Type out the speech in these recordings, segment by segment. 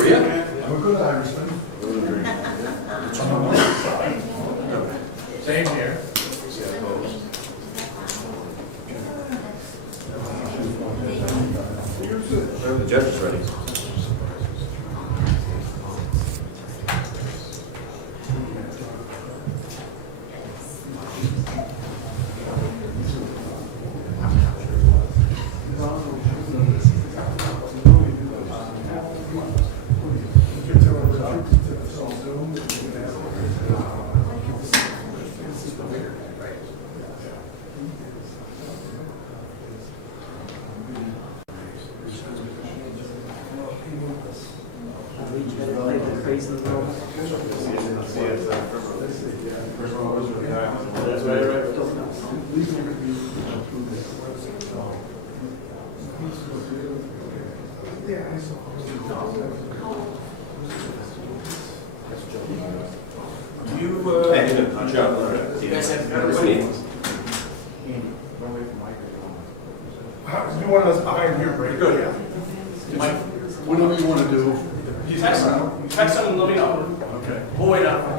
are you? I'm a good Irishman. Same here. The judge is ready. You guys have everybody. You want us behind here, Brady? Good, yeah. Whatever you want to do. Text them and let me know. Okay. We'll wait up.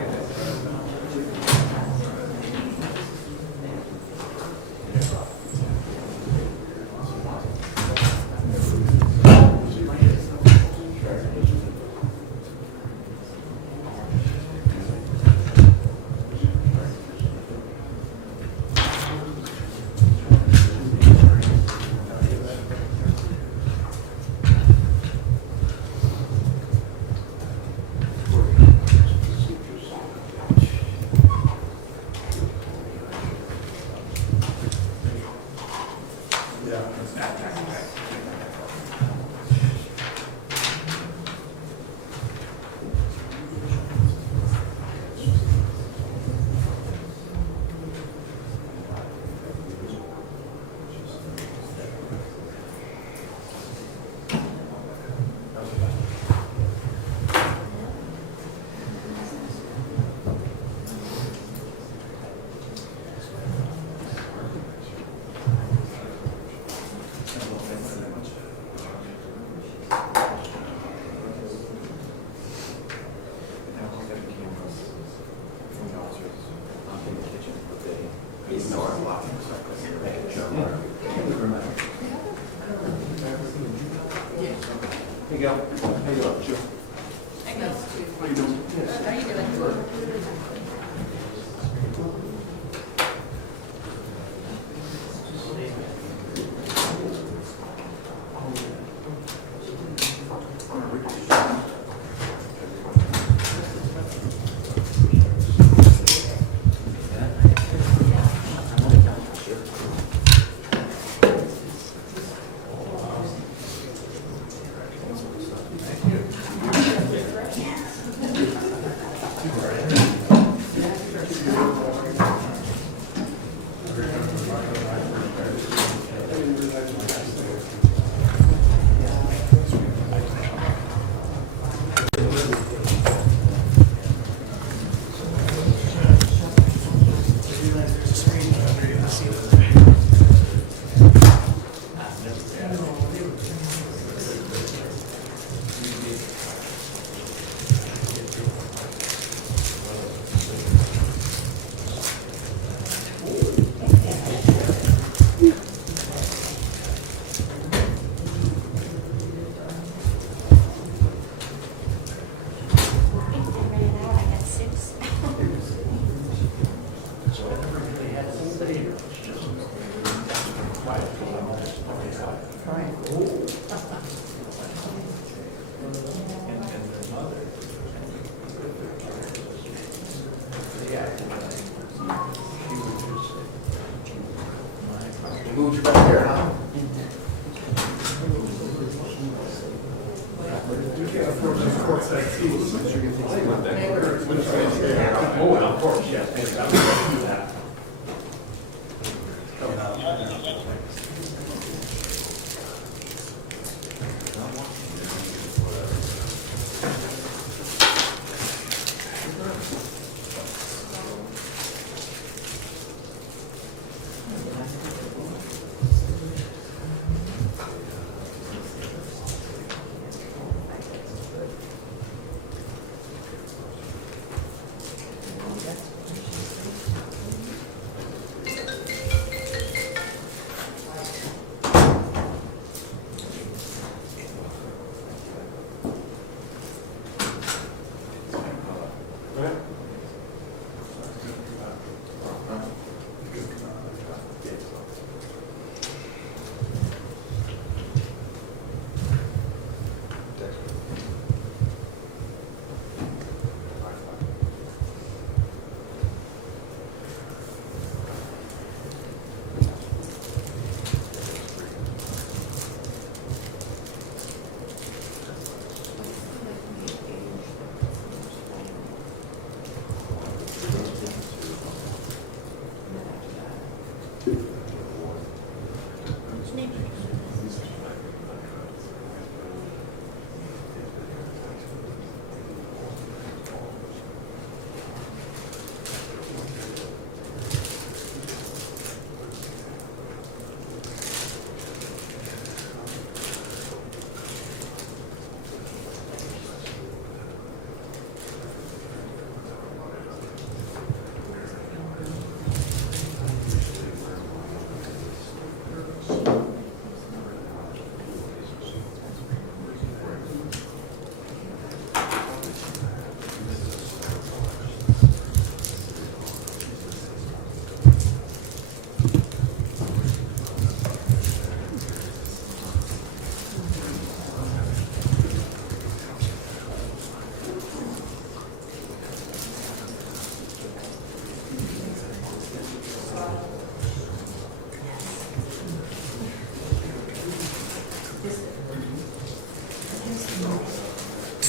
Moved you back here, huh? Oh, well, of course, yes.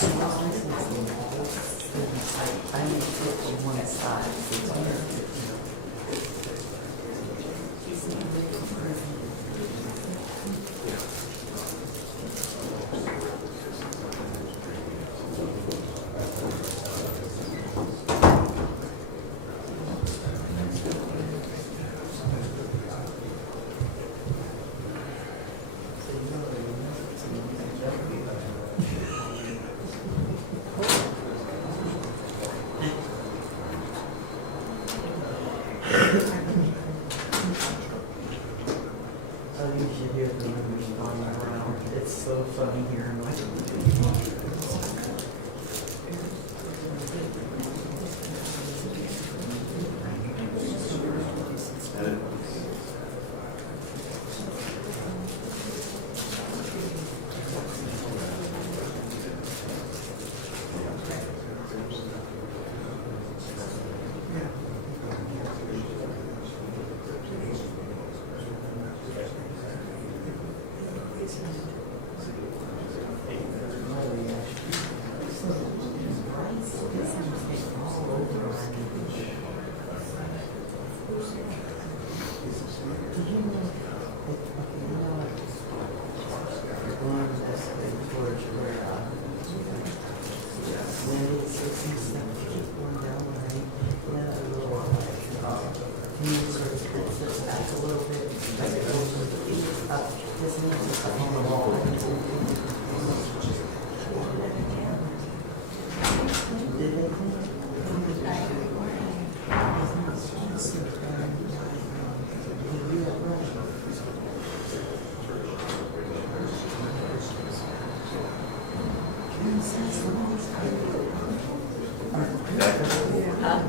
I need to sit on one side. So you should hear the numbers flying around. It's so funny here.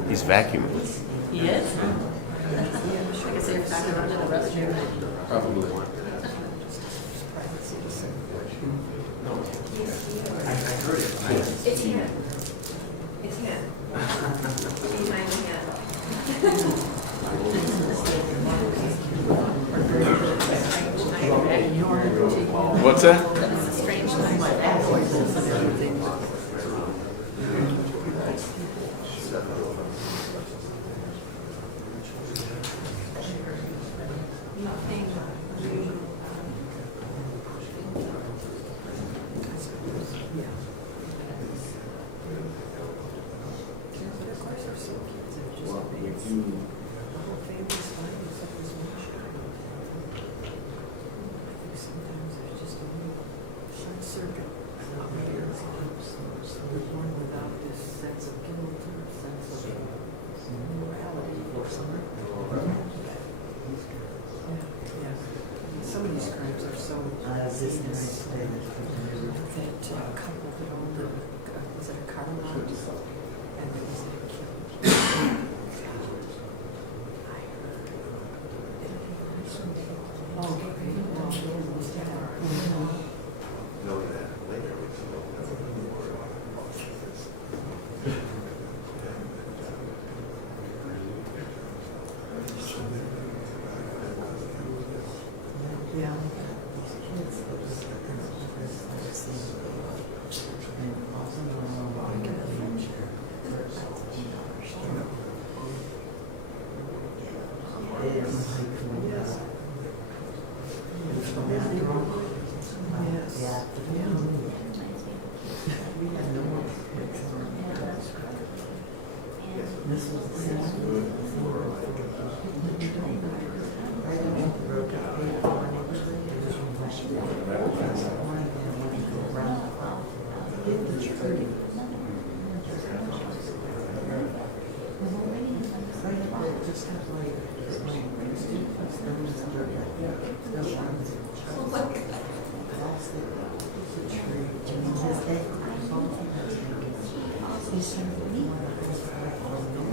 He's vacuuming. He is? I guess every time I run to the restroom. Probably. It's here. It's here. Behind the hand. What's that? It's a strange time. Some of these crimes are so this nice thing. That couple that owned the, was it a car lot? And it was killed. Oh, Yeah. This was the same.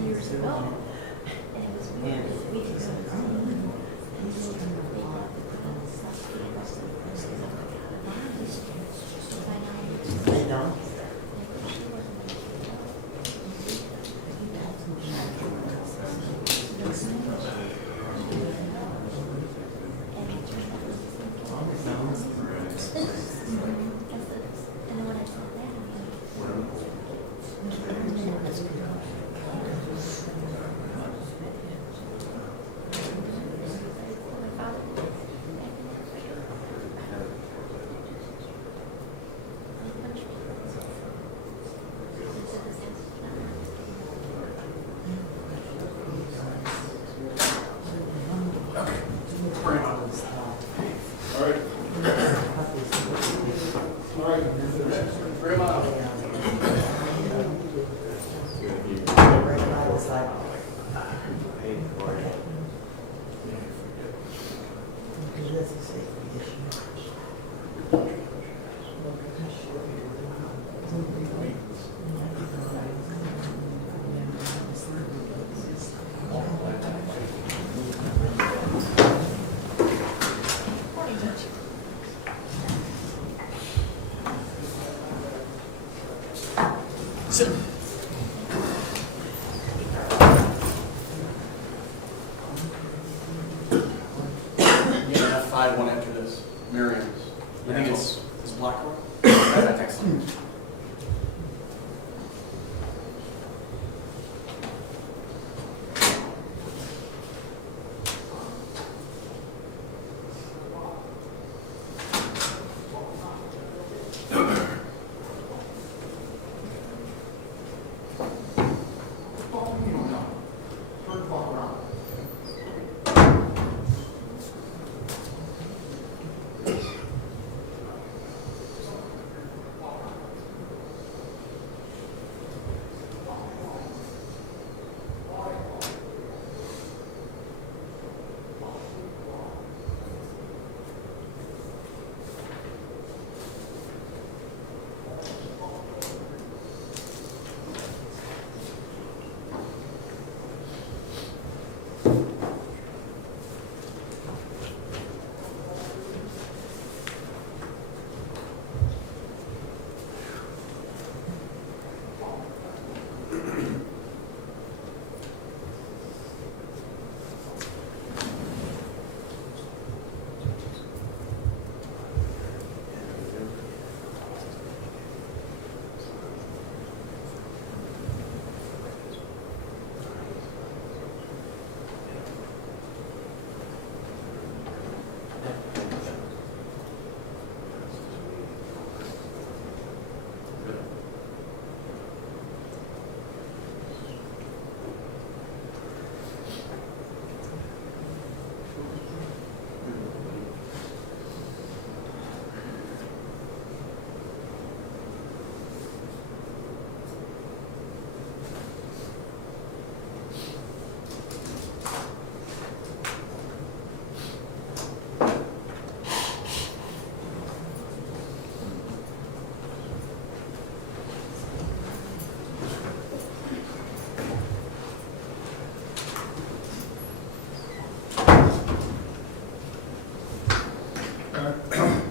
Years ago. They don't. Bring him out. Right by the sidewalk. Because that's a safety issue. Yeah, F5 one after this, Miriam's. I think it's Blackwell. That's excellent.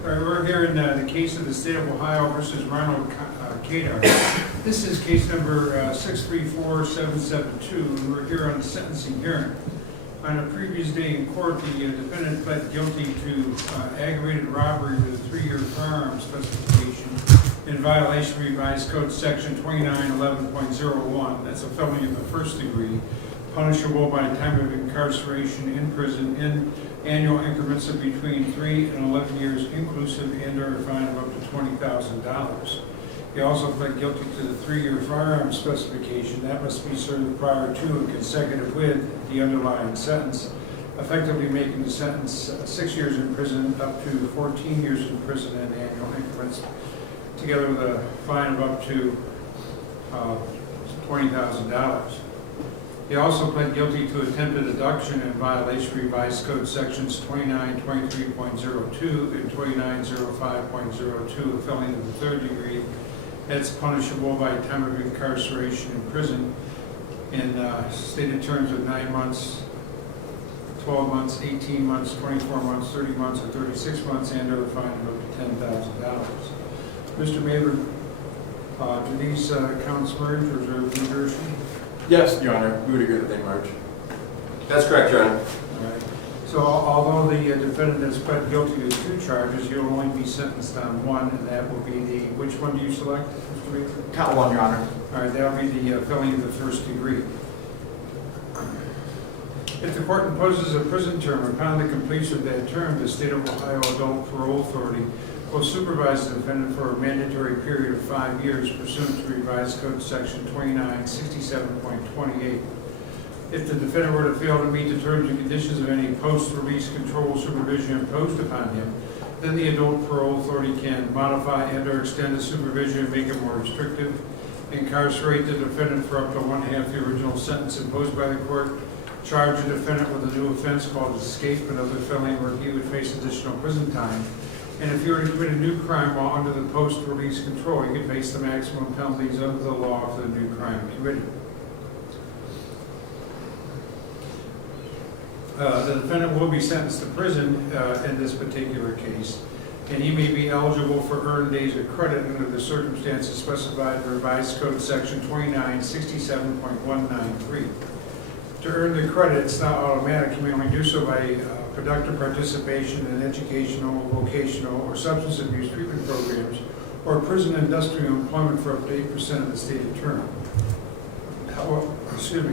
We're here in the case of the state of Ohio versus Ronald Kadar. This is case number 634772, and we're here on the sentencing hearing. On a previous day in court, the defendant pled guilty to aggravated robbery with a 3-year firearm specification in violation of revised code section 2911.01. That's a felony in the first degree, punishable by time of incarceration in prison in annual increments of between 3 and 11 years inclusive, and/or a fine of up to $20,000. He also pled guilty to the 3-year firearm specification. That must be served prior to and consecutive with the underlying sentence, effectively making the sentence 6 years in prison up to 14 years in prison in annual increments, together with a fine of up to $20,000. He also pled guilty to attempted abduction in violation of revised code sections 2923.02 and 2905.02, a felony of the 3rd degree. That's punishable by time of incarceration in prison in stated terms of 9 months, 12 months, 18 months, 24 months, 30 months, or 36 months, and/or a fine of up to $10,000. Mr. Mabry, do these counts merge, or is there a reversion? Yes, Your Honor, we would agree that they merge. That's correct, Your Honor. All right. So although the defendant has pled guilty to 2 charges, he'll only be sentenced on 1, and that will be the, which one do you select, Mr. Mabry? Count 1, Your Honor. All right, that'll be the felony of the 1st degree. If the court imposes a prison term upon the completion of that term, the State of Ohio Adult Parole Authority will supervise the defendant for a mandatory period of 5 years pursuant to revised code section 2967.28. If the defendant were to fail to meet the terms and conditions of any post-release control supervision imposed upon him, then the adult parole authority can modify and/or extend the supervision and make it more restrictive, incarcerate the defendant for up to 1/2 the original sentence imposed by the court, charge the defendant with a new offense called escape, another felony where he would face additional prison time, and if he were to commit a new crime while under the post-release control, he could face the maximum penalties under the law for the new crime committed. The defendant will be sentenced to prison in this particular case, and he may be eligible for earned days of credit under the circumstances specified in Revised Code Section 2967.193. To earn the credit, it's not automatic. You may only do so by productive participation in educational, vocational, or substance abuse treatment programs, or prison industrial employment for up to 8% of the stated term.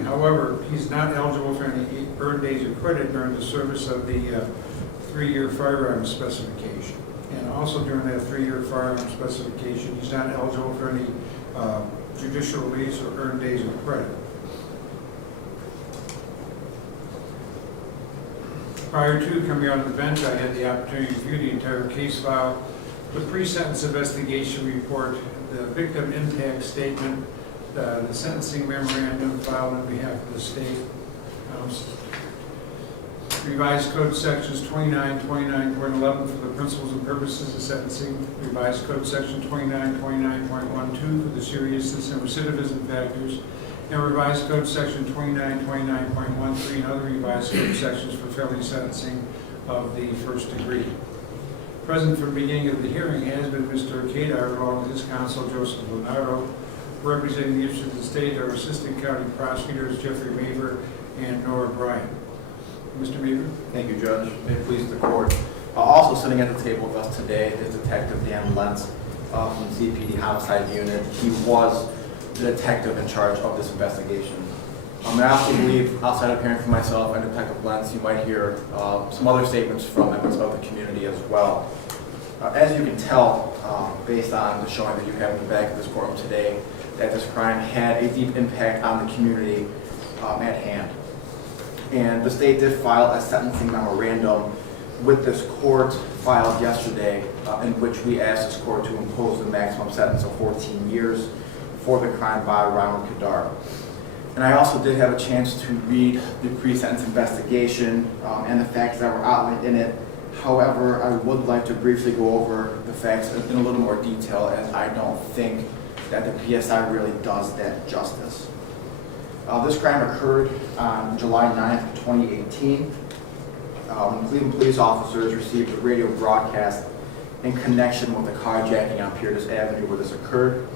However, he's not eligible for any earned days of credit during the service of the 3-year firearm specification. And also during that 3-year firearm specification, he's not eligible for any judicial release or earned days of credit. Prior to coming onto the bench, I had the opportunity to review the entire case file, the pre-sentence investigation report, the victim impact statement, the sentencing memorandum filed on behalf of the state, Revised Code Sections 2929.11 for the principles and purposes of sentencing, Revised Code Section 2929.12 for the seriousness and recidivism factors, and Revised Code Section 2929.13 and other Revised Code sections for felony sentencing of the first degree. Present from the beginning of the hearing has been Mr. Kadar, along with his counsel, Joseph Lenaro. Representing the interests of the state are Assistant County Prosecutors Jeffrey Maver and Nora Bryan. Mr. Maver. Thank you, Judge. May it please the court. Also sitting at the table with us today is Detective Dan Lentz from the CPD Homicide Unit. He was the detective in charge of this investigation. I also believe, outside of hearing from myself and Detective Lentz, you might hear some other statements from members of the community as well. As you can tell, based on the showing that you have in the back of this courtroom today, that this crime had a deep impact on the community at hand. And the state did file a sentencing memorandum with this court filed yesterday in which we asked this court to impose the maximum sentence of 14 years for the crime by Ronald Kadar. And I also did have a chance to read the pre-sentence investigation and the facts that were outlined in it. However, I would like to briefly go over the facts in a little more detail, as I don't think that the PSI really does that justice. This crime occurred on July 9th, 2018, when Cleveland police officers received a radio broadcast in connection with the carjacking on Pierce Avenue where this occurred.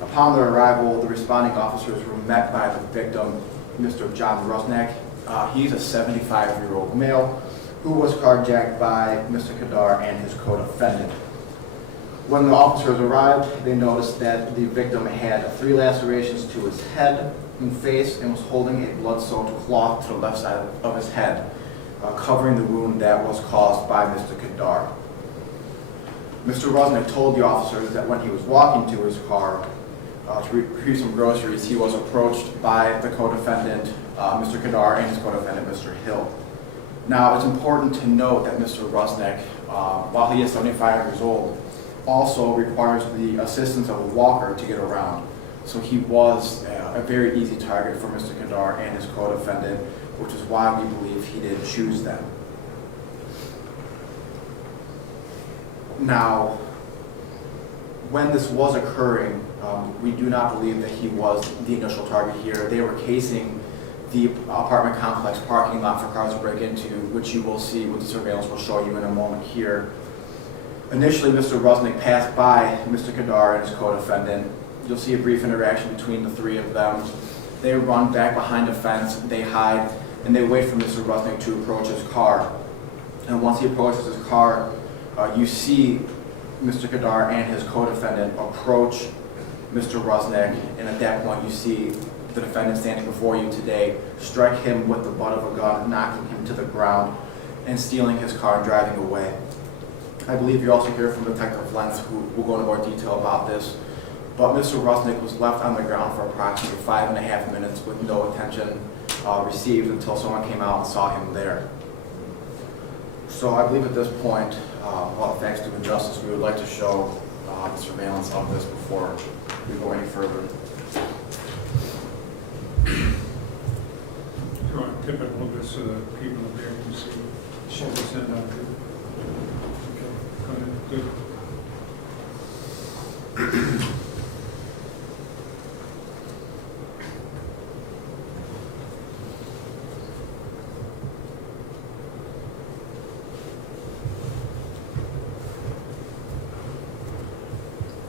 Upon their arrival, the responding officers were met by the victim, Mr. John Rusnak. He's a 75-year-old male who was carjacked by Mr. Kadar and his co-defendant. When the officers arrived, they noticed that the victim had 3 lacerations to his head and face and was holding a blood-soaked cloth to the left side of his head, covering the wound that was caused by Mr. Kadar. Mr. Rusnak told the officers that when he was walking to his car to retrieve some groceries, he was approached by the co-defendant, Mr. Kadar, and his co-defendant, Mr. Hill. Now, it's important to note that Mr. Rusnak, while he is 75 years old, also requires the assistance of a walker to get around. So he was a very easy target for Mr. Kadar and his co-defendant, which is why we believe he did choose them. Now, when this was occurring, we do not believe that he was the initial target here. They were casing the apartment complex parking lot for cars to break into, which you will see with the surveillance we'll show you in a moment here. Initially, Mr. Rusnak passed by Mr. Kadar and his co-defendant. You'll see a brief interaction between the 3 of them. They run back behind a fence, they hide, and they wait for Mr. Rusnak to approach his car. And once he approaches his car, you see Mr. Kadar and his co-defendant approach Mr. Rusnak, and at that point you see the defendant standing before you today strike him with the butt of a gun, knocking him to the ground, and stealing his car and driving away. I believe you also hear from Detective Lentz, who will go into more detail about this. But Mr. Rusnak was left on the ground for approximately 5.5 minutes with no attention received until someone came out and saw him there. So I believe at this point, while the facts do injustice, we would like to show the surveillance of this before we go any further. Do you want to tip it a little bit so that people there can see what we send out to? Okay, go ahead. Good.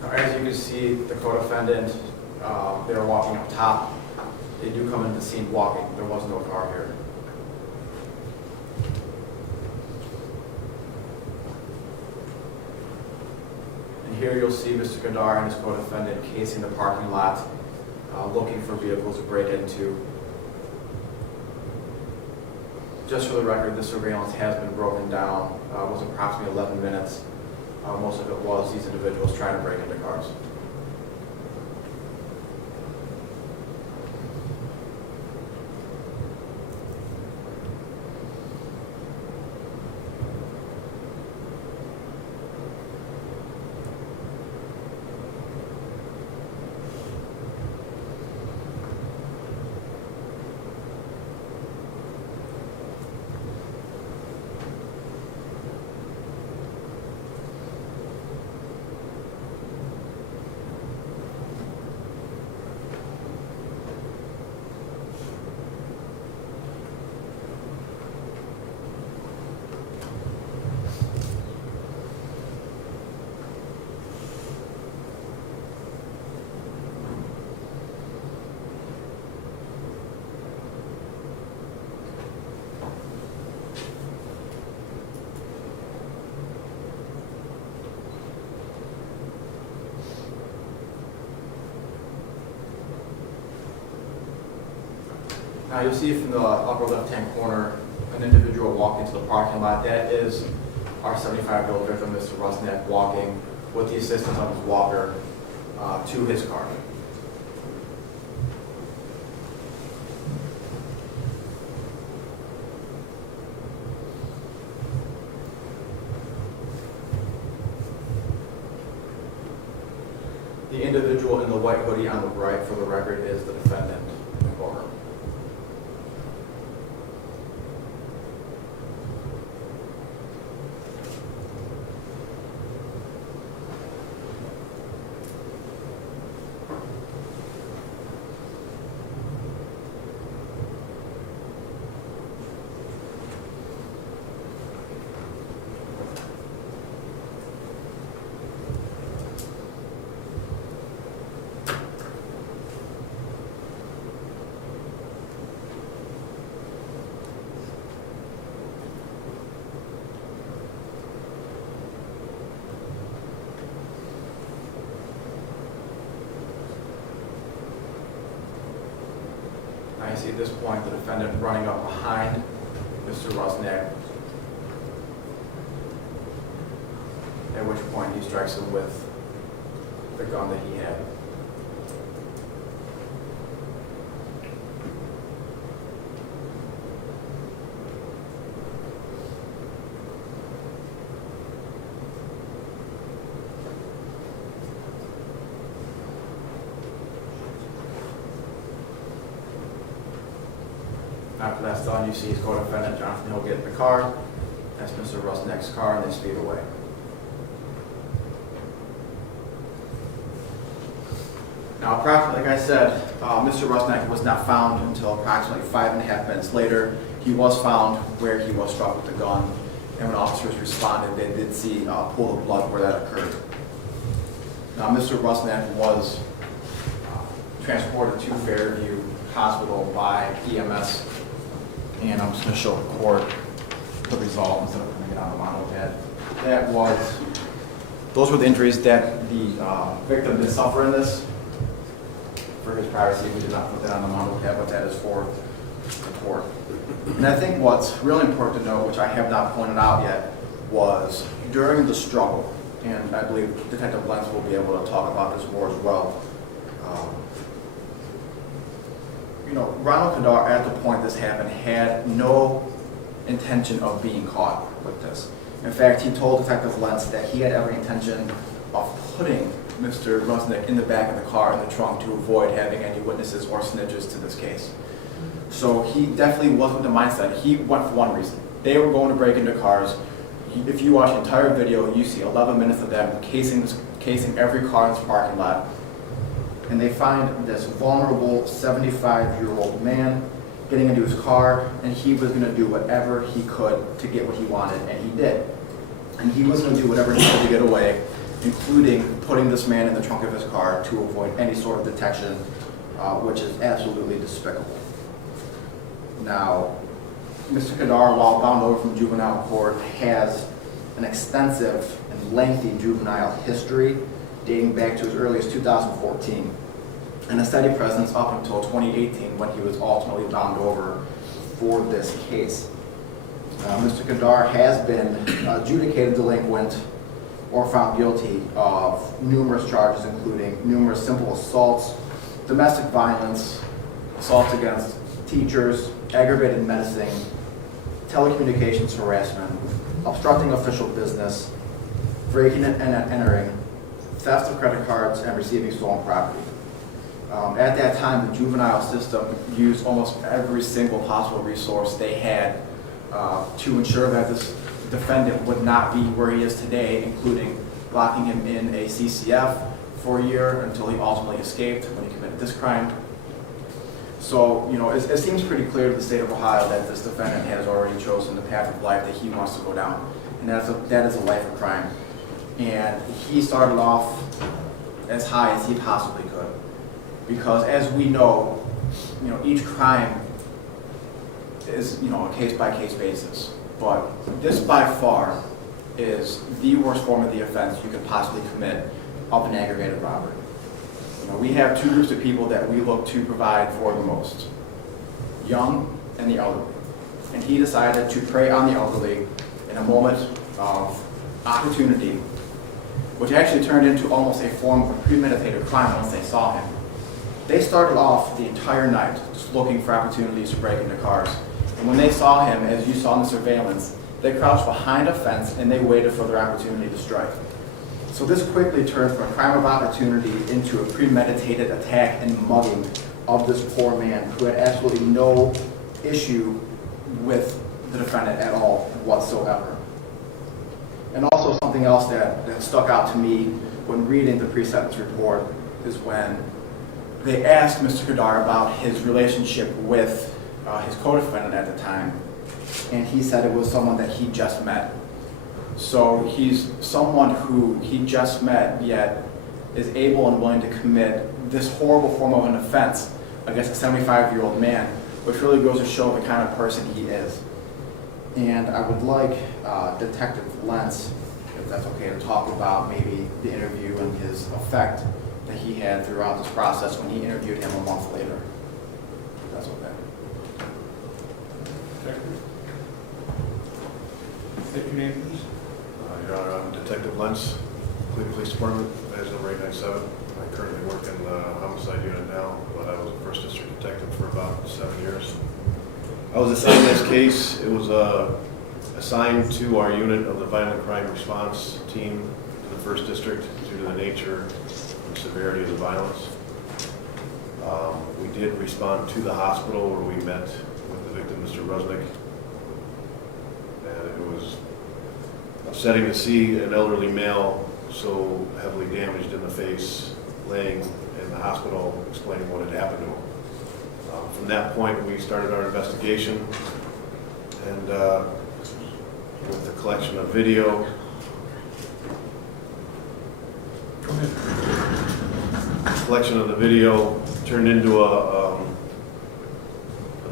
Now, as you can see, the co-defendant, they're walking up top. They do come into the scene walking. There was no car here. And here you'll see Mr. Kadar and his co-defendant casing the parking lot, looking for vehicles to break into. Just for the record, the surveillance has been broken down. It was approximately 11 minutes. Most of it was these individuals trying to break into cars. Now you'll see from the upper left-hand corner an individual walking to the parking lot. That is our 75-year-old victim, Mr. Rusnak, walking with the assistance of his walker to his car. The individual in the white hoodie on the right, for the record, is the defendant in the courtroom. Now you see at this point the defendant running up behind Mr. Rusnak, at which point he strikes him with the gun that he had. After that's done, you see his co-defendant, Jonathan Hill, get in the car. That's Mr. Rusnak's car, and they speed away. Now, approximately, like I said, Mr. Rusnak was not found until approximately 5.5 minutes later. He was found where he was struck with the gun, and when officers responded, they did see a pool of blood where that occurred. Now, Mr. Rusnak was transported to Fairview Hospital by EMS, and I'm just going to show the court the result instead of putting it on the model pad. Those were the injuries that the victim did suffer in this. For his privacy, we did not put that on the model pad, but that is for the court. And I think what's really important to note, which I have not pointed out yet, was during the struggle, and I believe Detective Lentz will be able to talk about this more as well. Ronald Kadar, at the point this happened, had no intention of being caught with this. In fact, he told Detective Lentz that he had every intention of putting Mr. Rusnick in the back of the car in the trunk to avoid having any witnesses or snitches to this case. So he definitely wasn't the mindset. He went for one reason. They were going to break into cars. If you watch the entire video, you see 11 minutes of them casing every car in this parking lot. And they find this vulnerable 75-year-old man getting into his car, and he was going to do whatever he could to get what he wanted, and he did. And he was going to do whatever he could to get away, including putting this man in the trunk of his car to avoid any sort of detection, which is absolutely despicable. Now, Mr. Kadar, while bound over from juvenile court, has an extensive and lengthy juvenile history dating back to as early as 2014, and a steady presence up until 2018 when he was ultimately bound over for this case. Mr. Kadar has been adjudicated delinquent or found guilty of numerous charges, including numerous simple assaults, domestic violence, assaults against teachers, aggravated menacing, telecommunications harassment, obstructing official business, breaking and entering, theft of credit cards, and receiving stolen property. At that time, the juvenile system used almost every single possible resource they had to ensure that this defendant would not be where he is today, including locking him in a CCF for a year until he ultimately escaped when he committed this crime. So, you know, it seems pretty clear to the state of Ohio that this defendant has already chosen the path of life that he wants to go down, and that is a life of crime. And he started off as high as he possibly could, because as we know, you know, each crime is, you know, a case-by-case basis. But this by far is the worst form of the offense you could possibly commit of an aggravated robbery. You know, we have two groups of people that we look to provide for the most: young and the elderly. And he decided to prey on the elderly in a moment of opportunity, which actually turned into almost a form of a premeditated crime once they saw him. They started off the entire night just looking for opportunities to break into cars. And when they saw him, as you saw in the surveillance, they crouched behind a fence and they waited for their opportunity to strike. So this quickly turned from a crime of opportunity into a premeditated attack and mugging of this poor man who had absolutely no issue with the defendant at all whatsoever. And also something else that stuck out to me when reading the pre-sentence report is when they asked Mr. Kadar about his relationship with his co-defendant at the time, and he said it was someone that he just met. So he's someone who he just met, yet is able and willing to commit this horrible form of an offense against a 75-year-old man, which really goes to show the kind of person he is. And I would like Detective Lentz, if that's okay, to talk about maybe the interview and his effect that he had throughout this process when he interviewed him a month later. If that's okay. State your name, please. Your Honor, I'm Detective Lentz, Cleveland Police Department, badge number 897. I currently work in the homicide unit now, but I was a first district detective for about 7 years. I was assigned this case. It was assigned to our unit of the violent crime response team in the first district due to the nature and severity of the violence. We did respond to the hospital where we met with the victim, Mr. Rusnick. And it was upsetting to see an elderly male so heavily damaged in the face laying in the hospital explaining what had happened to him. From that point, we started our investigation, and with the collection of video, the video turned into a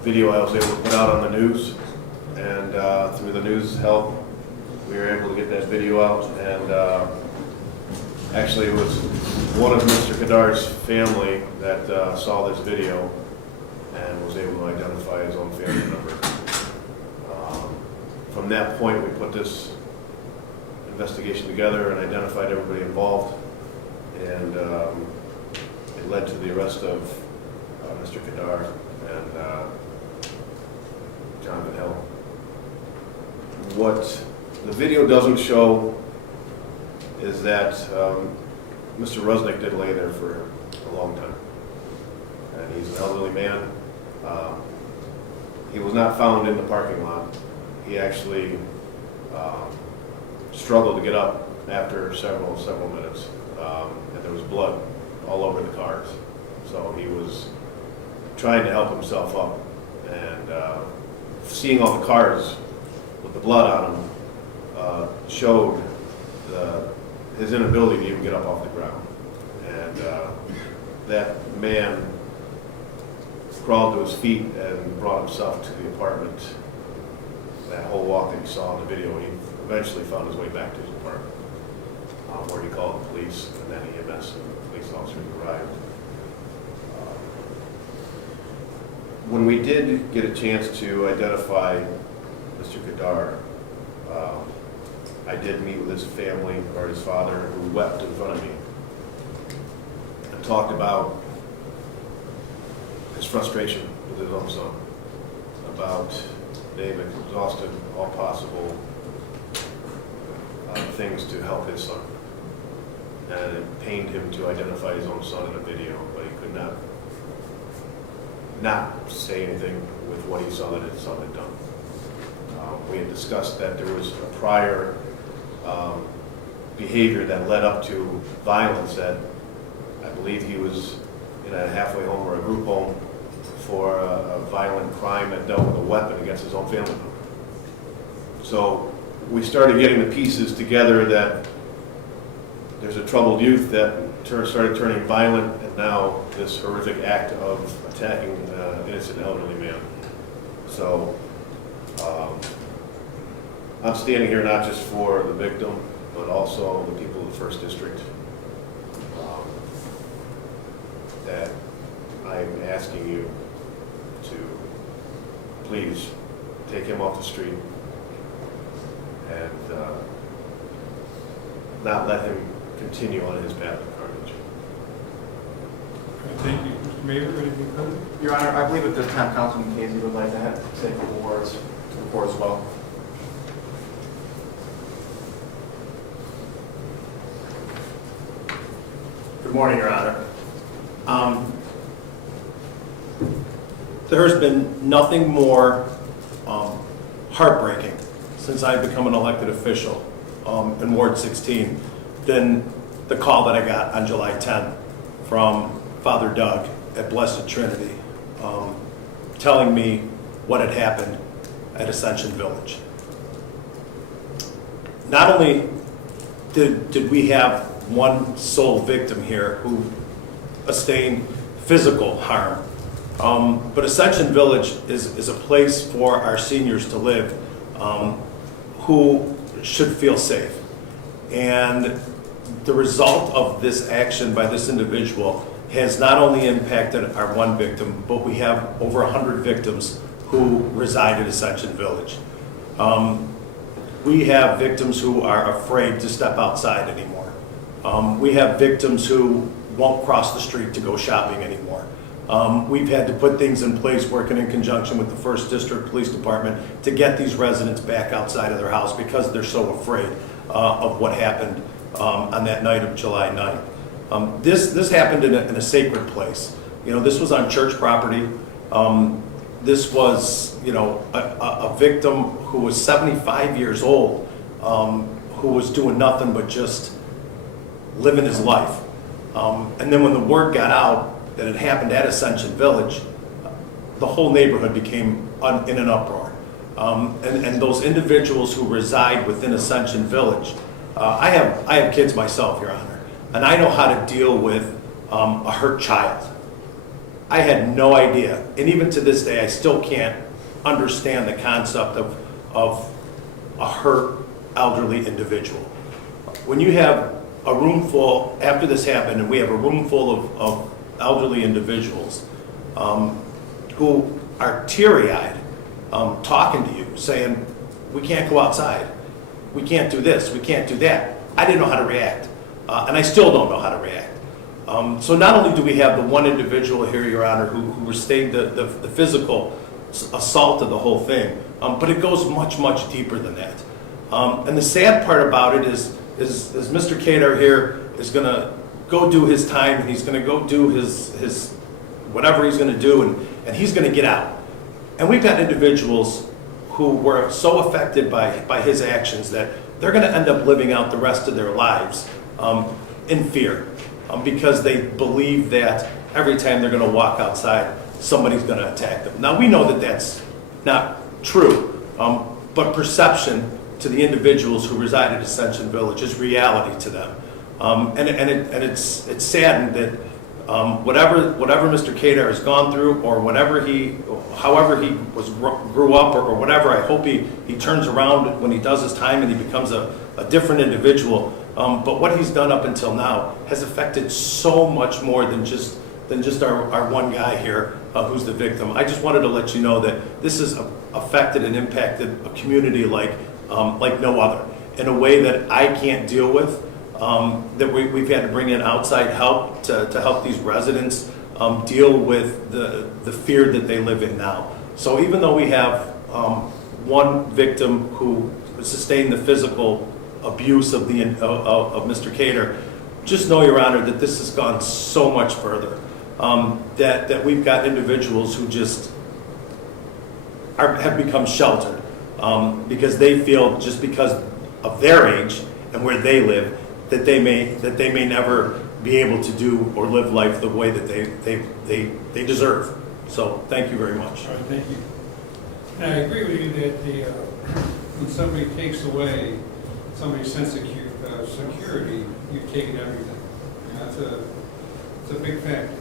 video I was able to put out on the news, and through the news help, we were able to get that video out. And actually, it was one of Mr. Kadar's family that saw this video and was able to identify his own family member. From that point, we put this investigation together and identified everybody involved, and it led to the arrest of Mr. Kadar and Jonathan Hill. What the video doesn't show is that Mr. Rusnick did lay there for a long time. And he's an elderly man. He was not found in the parking lot. He actually struggled to get up after several minutes. And there was blood all over the cars. So he was trying to help himself up. And seeing all the cars with the blood on them showed his inability to even get up off the ground. And that man crawled to his feet and brought himself to the apartment. That whole walk that you saw in the video, he eventually found his way back to his apartment, where he called the police, and then EMS and police officers arrived. When we did get a chance to identify Mr. Kadar, I did meet with his family, or his father, who wept in front of me, and talked about his frustration with his own son, about David exhausted all possible things to help his son. And it pained him to identify his own son in a video, but he could not say anything with what he saw that his son had done. We had discussed that there was a prior behavior that led up to violence that I believe he was in a halfway home or a group home for a violent crime that dealt with a weapon against his own family member. So we started getting the pieces together that there's a troubled youth that started turning violent, and now this horrific act of attacking an innocent elderly man. So I'm standing here not just for the victim, but also the people of the First District, that I'm asking you to please take him off the street and not let him continue on his path of carnage. Thank you. Mr. Mayor, anything further? Your Honor, I believe at this time Councilman Casey would like to say a couple words to the court as well. Good morning, Your Honor. There has been nothing more heartbreaking since I've become an elected official in Ward 16 than the call that I got on July 10th from Father Doug at Blessed Trinity, telling me what had happened at Ascension Village. Not only did we have one sole victim here who sustained physical harm, but Ascension Village is a place for our seniors to live who should feel safe. And the result of this action by this individual has not only impacted our one victim, but we have over 100 victims who reside at Ascension Village. We have victims who are afraid to step outside anymore. We have victims who won't cross the street to go shopping anymore. We've had to put things in place working in conjunction with the First District Police Department to get these residents back outside of their house because they're so afraid of what happened on that night of July 9th. This happened in a sacred place. You know, this was on church property. This was, you know, a victim who was 75 years old, who was doing nothing but just living his life. And then when the word got out that it happened at Ascension Village, the whole neighborhood became in an uproar. And those individuals who reside within Ascension Village, I have kids myself, Your Honor, and I know how to deal with a hurt child. I had no idea, and even to this day, I still can't understand the concept of a hurt elderly individual. When you have a room full, after this happened, and we have a room full of elderly individuals who are teary-eyed, talking to you, saying, we can't go outside, we can't do this, we can't do that. I didn't know how to react, and I still don't know how to react. So not only do we have the one individual here, Your Honor, who sustained the physical assault of the whole thing, but it goes much, much deeper than that. And the sad part about it is Mr. Kadar here is going to go do his time, and he's going to go do his whatever he's going to do, and he's going to get out. And we've got individuals who were so affected by his actions that they're going to end up living out the rest of their lives in fear because they believe that every time they're going to walk outside, somebody's going to attack them. Now, we know that that's not true, but perception to the individuals who reside at Ascension Village is reality to them. And it's saddened that whatever Mr. Kadar has gone through, or however he grew up, or whatever, I hope he turns around when he does his time and he becomes a different individual. But what he's done up until now has affected so much more than just our one guy here who's the victim. I just wanted to let you know that this has affected and impacted a community like no other, in a way that I can't deal with. That we've had to bring in outside help to help these residents deal with the fear that they live in now. So even though we have one victim who sustained the physical abuse of Mr. Kadar, just know, Your Honor, that this has gone so much further. That we've got individuals who just have become sheltered because they feel, just because of their age and where they live, that they may never be able to do or live life the way that they deserve. So thank you very much. All right, thank you. And I agree with you that when somebody takes away somebody's sense of security, you've taken everything. And that's a big fact.